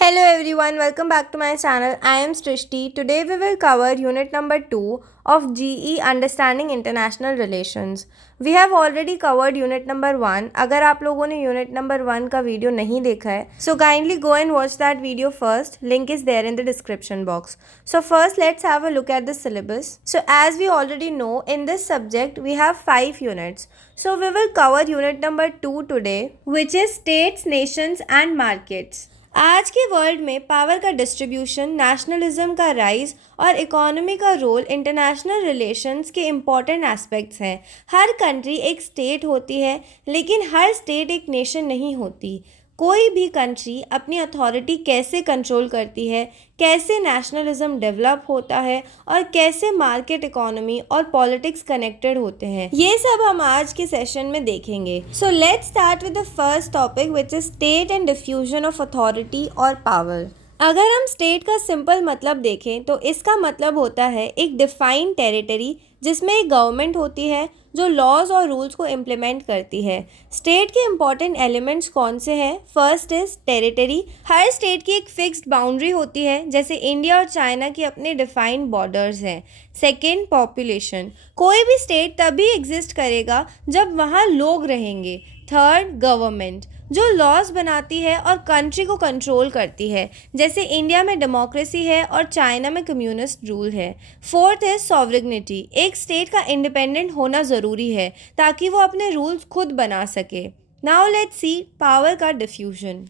Hello everyone, welcome back to my channel. I am Srishti. Today we will cover unit number 2 of GE Understanding International Relations. We have already covered unit number 1. अगर आप लोगों ने unit number 1 का video नहीं देखा है, so kindly go and watch that video first. Link is there in the description box. So first let's have a look at the syllabus. So as we already know, in this subject we have 5 units. So we will cover unit number 2 today, which is States, Nations and Markets. आज के world में power का distribution, nationalism का rise और economy का role international relations के important aspects हैं। हर country एक स्टेट होती है, लेकिन हर स्टेट एक नेशन नहीं होती। कोई भी कंट्री अपनी अथॉरिटी कैसे कंट्रोल करती है, कैसे नेशनलिज्म डेवलप होता है और कैसे मार्केट इकोनॉमी और पॉलिटिक्स कनेक्टेड होते हैं, ये सब हम आज के सेशन में देखेंगे। So let's start with the first topic, which is state and diffusion of authority और पावर। अगर हम स्टेट का सिंपल मतलब देखें तो इसका मतलब होता है एक डिफाइंड टेरिटरी जिसमें एक गवर्नमेंट होती है जो लॉज और रूल्स को इम्प्लीमेंट करती है। स्टेट के इम्पॉर्टेंट एलिमेंट्स कौन से हैं? First is territory. Her state की एक फिक्स्ड बाउंड्री होती है, जैसे इंडिया और चाइना की अपने डिफाइंड बॉर्डर्स हैं। Second, population. कोई भी स्टेट तभी एग्जिस्ट करेगा जब वहाँ लोग रहेंगे। थर्ड, गवर्नमेंट, जो लॉज बनाती है और कंट्री को कंट्रोल करती है, जैसे इंडिया में डेमोक्रेसी है और चाइना में कम्युनिस्ट रूल है। फोर्थ है सॉवरेनिटी। एक स्टेट का इंडिपेंडेंट होना ज़रूरी है ताकि वो अपने रूल्स खुद बना सके। नाउ लेट्स सी पावर का डिफ्यूजन।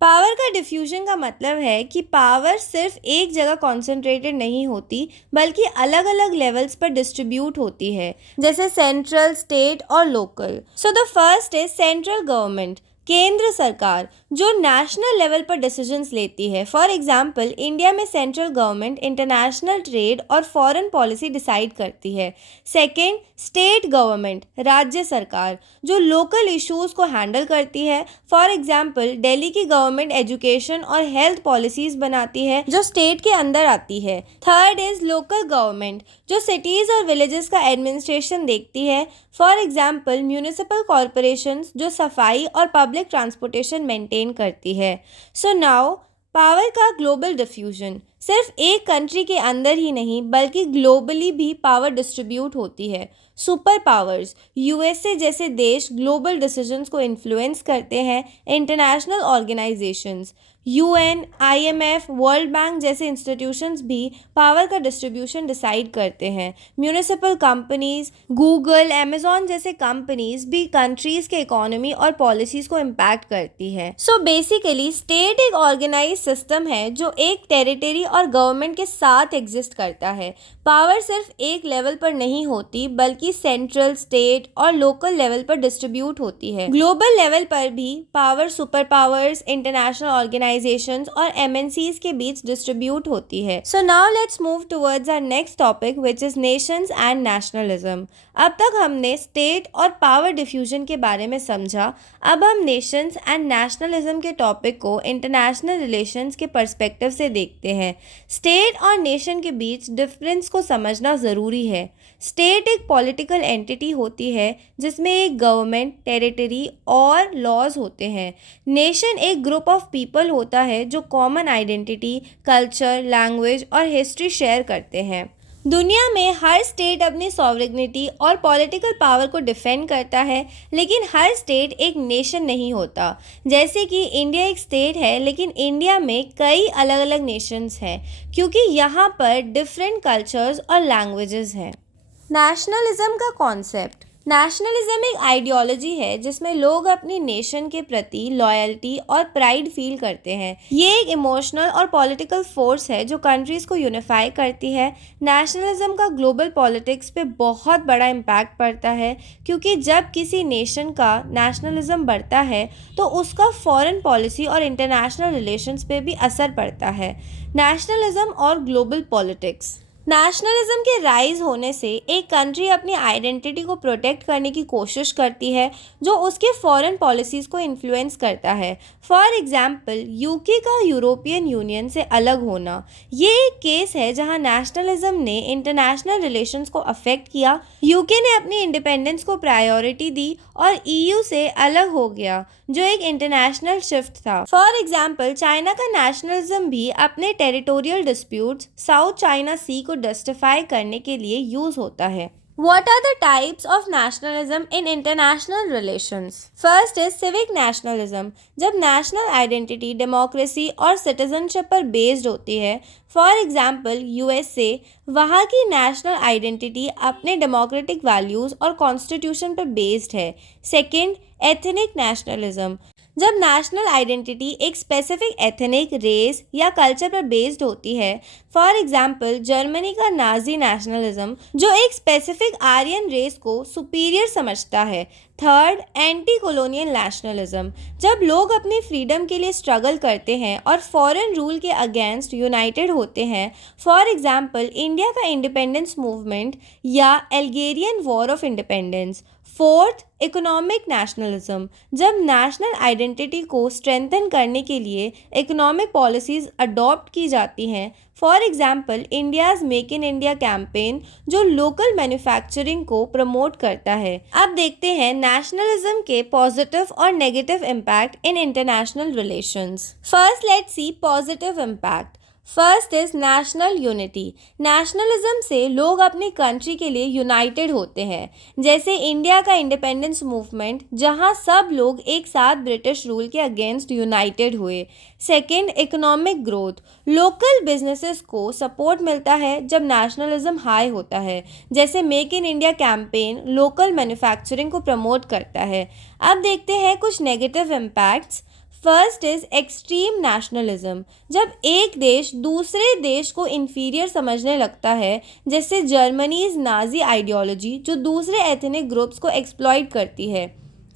पावर का डिफ्यूजन का मतलब है कि पावर सिर्फ एक जगह कॉन्सेंट्रेटेड नहीं होती, बल्कि अलग अलग लेवल्स पर डिस्ट्रीब्यूट होती है, जैसे सेंट्रल, स्टेट और local. So the first is central government, केंद्र सरकार, जो नेशनल लेवल पर डिसीजंस लेती है। फॉर एग्जांपल, इंडिया में सेंट्रल गवर्नमेंट इंटरनेशनल ट्रेड और फॉरेन पॉलिसी डिसाइड करती है। सेकेंड, स्टेट गवर्नमेंट, राज्य सरकार, जो लोकल इश्यूज को हैंडल करती है। फॉर एग्जांपल, दिल्ली की गवर्नमेंट एजुकेशन और हेल्थ पॉलिसीज बनाती है जो स्टेट के अंदर आती है। थर्ड इज लोकल गवर्नमेंट, जो सिटीज़ और विलेजेस का एडमिनिस्ट्रेशन देखती है। फॉर एग्जांपल, म्यूनिसिपल कॉरपोरेशंस, जो सफाई और पब्लिक ट्रांसपोर्टेशन मेंटेन करती है। सो नाउ पावर का ग्लोबल डिफ्यूजन। सिर्फ एक कंट्री के अंदर ही नहीं, बल्कि ग्लोबली भी पावर डिस्ट्रीब्यूट होती है। सुपर पावर्स, यूएसए जैसे देश ग्लोबल डिसीजंस को इन्फ्लुएंस करते हैं। International organisations, UN, IMF, world bank जैसे इंस्टीट्यूशंस भी पावर का डिस्ट्रीब्यूशन डिसाइड करते हैं। म्यूनिसिपल कंपनीज, गूगल, अमेजॉन जैसे कंपनीज भी कंट्रीज के इकोनॉमी और पॉलिसीज को इम्पैक्ट करती है। सो बेसिकली स्टेट एक ऑर्गेनाइज सिस्टम है जो एक टेरिटरी और गवर्नमेंट के साथ एग्जिस्ट करता है। पावर सिर्फ एक लेवल पर नहीं होती, बल्कि सेंट्रल, स्टेट और लोकल लेवल पर डिस्ट्रीब्यूट होती है। ग्लोबल लेवल पर भी power super powers, international organisations और एमएनसीज के बीच डिस्ट्रीब्यूट होती है। So now let's move towards our next topic, which is nations and nationalism. अब तक हमने स्टेट और पावर डिफ्यूजन के बारे में समझा। अब हम नेशंस एंड नेशनलिज्म के टॉपिक को इंटरनेशनल रिलेशंस के पर्सपेक्टिव से देखते हैं। स्टेट और नेशन के बीच डिफरेंस को समझना ज़रूरी है। स्टेट एक पॉलिटिकल एंटिटी होती है जिसमें एक गवर्नमेंट, टेरिटरी और लॉज होते हैं। नेशन एक ग्रुप ऑफ पीपल होता है जो कॉमन आइडेंटिटी, कल्चर, लैंग्वेज और हिस्ट्री शेयर करते हैं। दुनिया में हर स्टेट अपनी सॉवरेनिटी और पॉलिटिकल पावर को डिफेंड करता है, लेकिन हर स्टेट एक नेशन नहीं होता। जैसे कि इंडिया एक स्टेट है, लेकिन इंडिया में कई अलग अलग नेशंस हैं, क्योंकि यहाँ पर डिफरेंट कल्चर्स और लैंग्वेजेस हैं। नेशनलिज्म का कॉन्सेप्ट। नेशनलिज्म एक आइडियोलॉजी है जिसमें लोग अपनी नेशन के प्रति लॉयल्टी और प्राइड फील करते हैं। ये एक इमोशनल और पॉलिटिकल फोर्स है जो कंट्रीज़ को यूनिफाई करती है। नेशनलिज्म का ग्लोबल पॉलिटिक्स पे बहुत बड़ा इम्पैक्ट पड़ता है, क्योंकि जब किसी नेशन का नेशनलिज्म बढ़ता है तो उसका फॉरेन पॉलिसी और इंटरनेशनल रिलेशंस पे भी असर पड़ता है। नेशनलिज्म और ग्लोबल पॉलिटिक्स। नेशनलिज्म के राइज होने से एक कंट्री अपनी आइडेंटिटी को प्रोटेक्ट करने की कोशिश करती है जो उसके फॉरेन पॉलिसीज को इन्फ्लुएंस करता है। फॉर एग्जांपल यूके का यूरोपियन यूनियन से अलग होना, ये एक केस है जहां नेशनलिज्म ने इंटरनेशनल रिलेशंस को अफेक्ट किया। यूके ने अपनी इंडिपेंडेंस को प्रायोरिटी दी और ईयू से अलग हो गया, जो एक इंटरनेशनल शिफ्ट था। फॉर एग्जांपल चाइना का नेशनलिज्म भी अपने टेरिटोरियल डिस्प्यूट्स साउथ चाइना सी को जस्टिफाई करने के लिए यूज होता है। What are the types of nationalism in international relations? First is civic nationalism, जब national identity, democracy और citizenship पर based होती है। For example, USA वहाँ की national identity अपने democratic values और constitution पर based है। Second, ethnic nationalism, जब नेशनल आइडेंटिटी एक स्पेसिफिक एथनिक, रेस या कल्चर पर बेस्ड होती है। फॉर एग्जाम्पल जर्मनी का नाजी नेशनलिज्म जो एक स्पेसिफिक आर्यन रेस को सुपीरियर समझता है। थर्ड, एंटी कॉलोनियल नेशनलिज्म, जब लोग अपनी फ्रीडम के लिए स्ट्रगल करते हैं और फॉरेन रूल के अगेंस्ट यूनाइटेड होते हैं। फॉर एग्जाम्पल इंडिया का इंडिपेंडेंस मूवमेंट या Algerian war of independence. Fourth, economic nationalism, जब नेशनल आइडेंटिटी को स्ट्रेंथन करने के लिए इकोनॉमिक पॉलिसीज अडॉप्ट की जाती हैं। For example India's make in India campaign जो लोकल मैन्युफैक्चरिंग को प्रमोट करता है। अब देखते हैं नेशनलिज्म के पॉजिटिव और negative impact in international relations. First let's see positive impact. First is national unity. Nationalism से लोग अपनी कंट्री के लिए यूनाइटेड होते हैं, जैसे इंडिया का इंडिपेंडेंस मूवमेंट जहां सब लोग एक साथ ब्रिटिश रूल के अगेंस्ट यूनाइटेड हुए। Second, economic growth. Local businesses को सपोर्ट मिलता है जब नेशनलिज्म हाई होता है, जैसे make in India campaign local manufacturing को प्रमोट करता है। अब देखते हैं कुछ negative impacts. First is extreme nationalism, जब एक देश दूसरे देश को इन्फीरियर समझने लगता है, जैसे जर्मनीज नाजी आइडियोलॉजी जो दूसरे एथनिक ग्रुप्स को एक्सप्लॉइट करती है।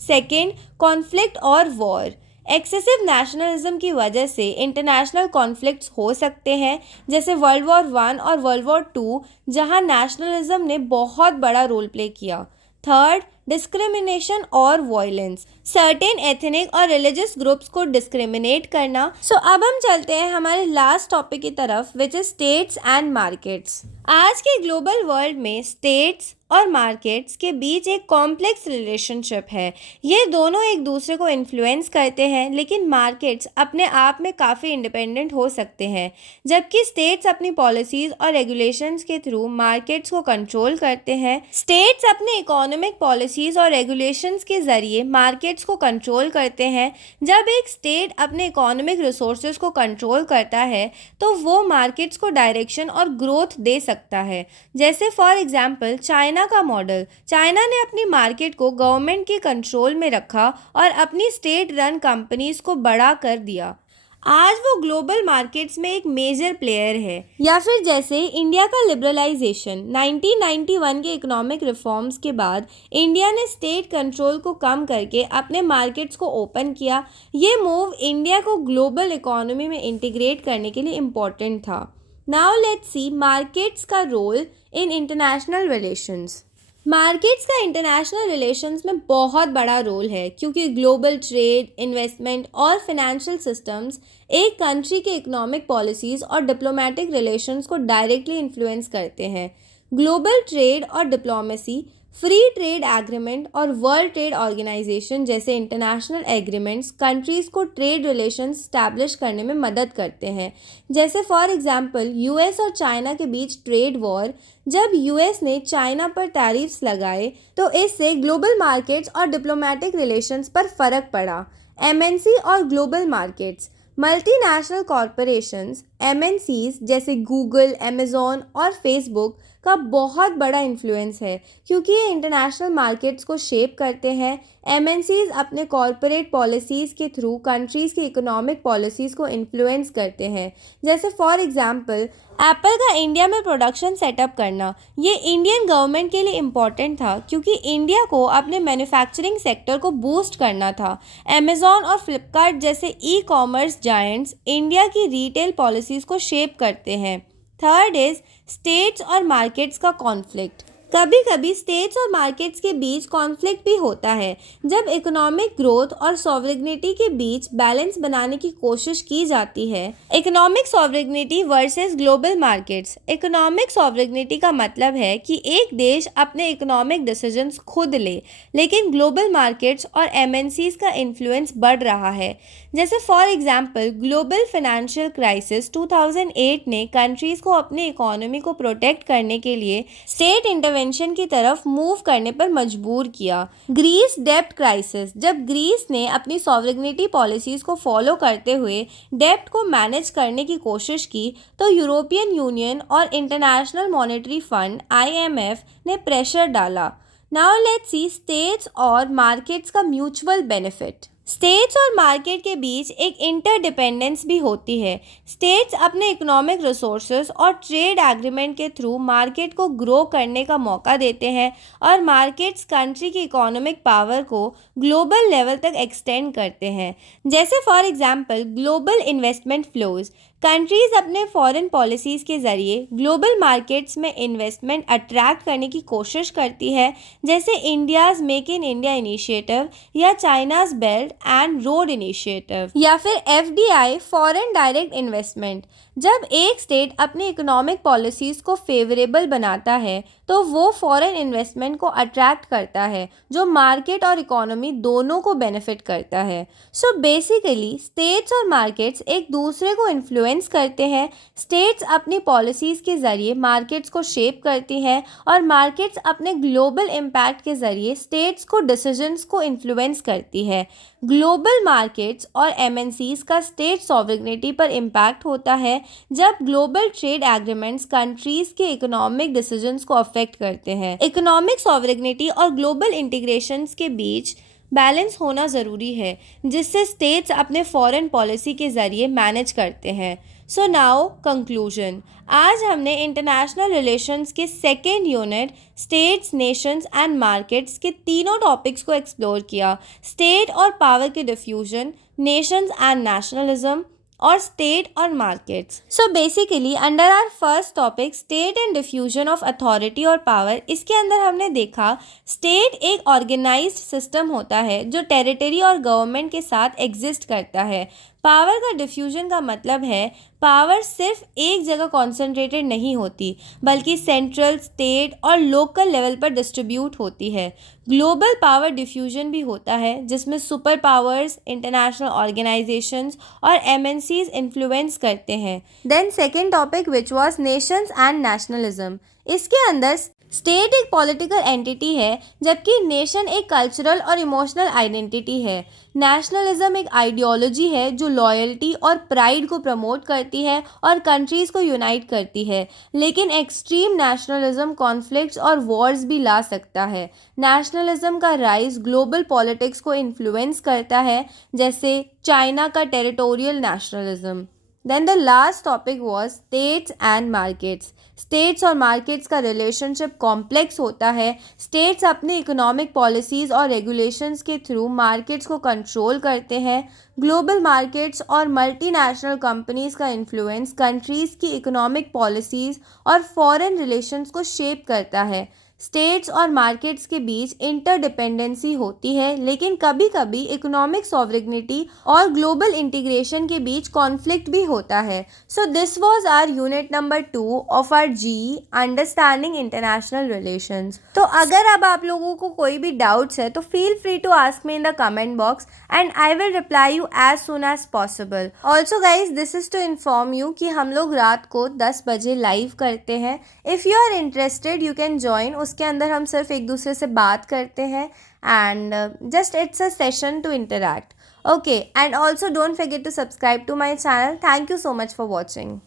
सेकेंड, कॉन्फ्लिक्ट और वॉर। एक्सेसिव नेशनलिज्म की वजह से इंटरनेशनल कॉन्फ्लिक्ट्स हो सकते हैं, जैसे वर्ल्ड वॉर 1 और वर्ल्ड वॉर 2 जहां नेशनलिज्म ने बहुत बड़ा रोल प्ले किया। थर्ड, डिस्क्रिमिनेशन और वायलेंस, सर्टेन एथनिक और रिलीजियस ग्रुप्स को डिस्क्रिमिनेट करना। अब हम चलते हैं हमारे लास्ट टॉपिक की तरफ, which is states and markets. आज के ग्लोबल वर्ल्ड में स्टेट्स और मार्केट्स के बीच एक कॉम्प्लेक्स रिलेशनशिप है। ये दोनों एक दूसरे को इन्फ्लुएंस करते हैं, लेकिन मार्केट्स अपने आप में काफ़ी इंडिपेंडेंट हो सकते हैं, जबकि स्टेट्स अपनी पॉलिसीज़ और रेगुलेशंस के थ्रू मार्केट्स को कंट्रोल करते हैं। स्टेट्स अपने इकोनॉमिक पॉलिसीज़ और रेगुलेशंस के ज़रिए मार्केट्स को कंट्रोल करते हैं। जब एक स्टेट अपने इकोनॉमिक रिसोर्सेज को कंट्रोल करता है तो वो मार्केट्स को डायरेक्शन और ग्रोथ दे सकता है। जैसे फॉर एग्जांपल चाइना का मॉडल, चाइना ने अपनी मार्केट को गवर्नमेंट के कंट्रोल में रखा और अपनी स्टेट रन कंपनीज को बड़ा कर दिया। आज वो ग्लोबल मार्केट्स में एक मेजर प्लेयर है। या फिर जैसे इंडिया का लिबरलाइजेशन, 1991 के इकोनॉमिक रिफॉर्म्स के बाद इंडिया ने स्टेट कंट्रोल को कम करके अपने मार्केट्स को ओपन किया। ये मूव इंडिया को ग्लोबल इकोनॉमी में इंटीग्रेट करने के लिए इम्पोर्टेंट था। नाउ लेट्स सी मार्केट्स का role in international relations. Markets का इंटरनेशनल रिलेशंस में बहुत बड़ा रोल है, क्योंकि ग्लोबल ट्रेड, इन्वेस्टमेंट और फाइनेंशियल सिस्टम्स एक कंट्री के इकोनॉमिक पॉलिसीज़ और डिप्लोमेटिक रिलेशंस को डायरेक्टली इन्फ्लुएंस करते हैं। ग्लोबल ट्रेड और डिप्लोमेसी, फ्री ट्रेड एग्रीमेंट और वर्ल्ड ट्रेड ऑर्गेनाइजेशन जैसे इंटरनेशनल एग्रीमेंट्स कंट्रीज़ को ट्रेड रिलेशंस स्टैब्लिश करने में मदद करते हैं। जैसे फॉर एग्जांपल यूएस और चाइना के बीच ट्रेड वॉर, जब यूएस ने चाइना पर टैरिफ्स लगाए तो इससे ग्लोबल मार्केट्स और डिप्लोमेटिक रिलेशंस पर फ़र्क पड़ा। एमएनसी और global markets, multinational corporations MNCs जैसे गूगल, अमेज़ॉन और फेसबुक का बहुत बड़ा इन्फ्लुएंस है, क्योंकि ये इंटरनेशनल मार्केट्स को शेप करते हैं। एमएनसीज अपने कॉरपोरेट पॉलिसीज़ के थ्रू कंट्रीज़ की इकोनॉमिक पॉलिसीज़ को इन्फ्लुएंस करते हैं। जैसे फॉर एग्जांपल एप्पल का इंडिया में प्रोडक्शन सेटअप करना, ये इंडियन गवर्नमेंट के लिए इम्पॉर्टेंट था, क्योंकि इंडिया को अपने मैन्युफैक्चरिंग सेक्टर को बूस्ट करना था। अमेज़ॉन और फ्लिपकार्ट जैसे ई कॉमर्स जायंट्स इंडिया की रिटेल पॉलिसीज़ को शेप करते हैं। थर्ड इज स्टेट्स और मार्केट्स का कॉन्फ्लिक्ट। कभी कभी स्टेट्स और मार्केट्स के बीच कॉन्फ्लिक्ट भी होता है जब इकोनॉमिक ग्रोथ और सॉवरेनिटी के बीच बैलेंस बनाने की कोशिश की जाती है। Economic sovereignty versus global markets. Economic sovereignty का मतलब है कि एक देश अपने इकोनॉमिक डिसीजंस खुद ले, लेकिन ग्लोबल मार्केट्स और एमएनसीज का इन्फ्लुएंस बढ़ रहा है। जैसे for example global financial crisis 2008 ने कंट्रीज को अपनी इकोनॉमी को प्रोटेक्ट करने के लिए स्टेट इंटरवेंशन की तरफ मूव करने पर मजबूर किया। ग्रीस डेब्ट क्राइसिस, जब ग्रीस ने अपनी सॉवरेनिटी पॉलिसीज को फॉलो करते हुए डेब्ट को मैनेज करने की कोशिश की तो यूरोपियन यूनियन और इंटरनेशनल मॉनेटरी फंड IMF ने प्रेशर डाला। नाउ लेट्स सी स्टेट्स और मार्केट्स का म्यूचुअल बेनिफिट। स्टेट्स और मार्केट के बीच एक इंटरडिपेंडेंस भी होती है। स्टेट्स अपने इकोनॉमिक रिसोर्सेज और ट्रेड एग्रीमेंट के थ्रू मार्केट को ग्रो करने का मौका देते हैं और मार्केट्स कंट्री की इकोनॉमिक पावर को ग्लोबल लेवल तक एक्सटेंड करते हैं। जैसे for example global investment flows, countries अपने फॉरेन पॉलिसीज़ के ज़रिए ग्लोबल मार्केट्स में इन्वेस्टमेंट अट्रैक्ट करने की कोशिश करती है, जैसे India's make in India initiative या China's belt and road initiative या फिर FDI फॉरेन डायरेक्ट इन्वेस्टमेंट। जब एक स्टेट अपनी इकोनॉमिक पॉलिसीज़ को फेवरेबल बनाता है तो वो फॉरेन इन्वेस्टमेंट को अट्रैक्ट करता है, जो मार्केट और इकोनॉमी दोनों को बेनिफिट करता है। सो बेसिकली स्टेट्स और मार्केट्स एक दूसरे को इन्फ्लुएंस करते हैं। स्टेट्स अपनी पॉलिसीज़ के ज़रिए मार्केट्स को शेप करती हैं और मार्केट्स अपने ग्लोबल इम्पैक्ट के ज़रिए स्टेट्स को डिसीजंस को इन्फ्लुएंस करती है। ग्लोबल मार्केट्स और MNCs का स्टेट सॉवरेनिटी पर इम्पैक्ट होता है जब ग्लोबल ट्रेड एग्रीमेंट्स कंट्रीज के इकोनॉमिक डिसीजंस को अफेक्ट करते हैं। इकोनॉमिक सॉवरेनिटी और ग्लोबल इंटीग्रेशंस के बीच बैलेंस होना ज़रूरी है, जिससे स्टेट्स अपने फॉरेन पॉलिसी के ज़रिए मैनेज करते हैं। So now conclusion. आज हमने इंटरनेशनल रिलेशंस के second unit states, Nations and markets के तीनों टॉपिक्स को एक्सप्लोर किया। स्टेट और पावर के डिफ्यूजन, नेशंस एंड नेशनलिज्म और स्टेट और markets. So basically under our first topic state and diffusion of authority और पावर, इसके अंदर हमने देखा स्टेट एक ऑर्गेनाइज्ड सिस्टम होता है जो टेरिटरी और गवर्नमेंट के साथ एग्जिस्ट करता है। पावर का डिफ्यूजन का मतलब है पावर सिर्फ एक जगह कॉन्सेंट्रेटेड नहीं होती, बल्कि सेंट्रल, स्टेट और लोकल लेवल पर डिस्ट्रीब्यूट होती है। ग्लोबल पावर डिफ्यूजन भी होता है जिसमें सुपर पावर्स, इंटरनेशनल ऑर्गेनाइजेशंस और MNCs इन्फ्लुएंस करते हैं। Then second topic which was nations and nationalism. इसके अंदर स्टेट एक पॉलिटिकल एंटिटी है जबकि नेशन एक कल्चरल और इमोशनल आइडेंटिटी है। नेशनलिज्म एक आइडियोलॉजी है जो लॉयल्टी और प्राइड को प्रमोट करती है और कंट्रीज़ को यूनाइट करती है, लेकिन एक्सट्रीम नेशनलिज्म कॉन्फ्लिक्ट्स और वॉर्स भी ला सकता है। नेशनलिज्म का राइज ग्लोबल पॉलिटिक्स को इन्फ्लुएंस करता है, जैसे चाइना का territorial nationalism. Then the last topic was states and markets. States और मार्केट्स का रिलेशनशिप कॉम्प्लेक्स होता है। स्टेट्स अपनी इकोनॉमिक पॉलिसीज़ और रेगुलेशंस के थ्रू मार्केट्स को कंट्रोल करते हैं। ग्लोबल मार्केट्स और मल्टीनेशनल कंपनीज़ का इन्फ्लुएंस कंट्रीज़ की इकोनॉमिक पॉलिसीज़ और फॉरेन रिलेशंस को शेप करता है। स्टेट्स और मार्केट्स के बीच इंटरडिपेंडेंसी होती है, लेकिन कभी कभी इकोनॉमिक सॉवरेनिटी और ग्लोबल इंटीग्रेशन के बीच कॉन्फ्लिक्ट भी होता है। So this was our unit number 2 of our GE understanding international relations. तो अगर अब आप लोगों को कोई भी डाउट्स है तो feel free to ask me in the comment box and I will reply you as soon as possible. Also guys this is to inform you कि हम लोग रात को 10 बजे लाइव करते हैं। If you are interested you can join. उसके अंदर हम सिर्फ एक दूसरे से बात करते हैं and just it's a session to interact. Okay, and also don't forget to subscribe to my channel. Thank you so much for watching.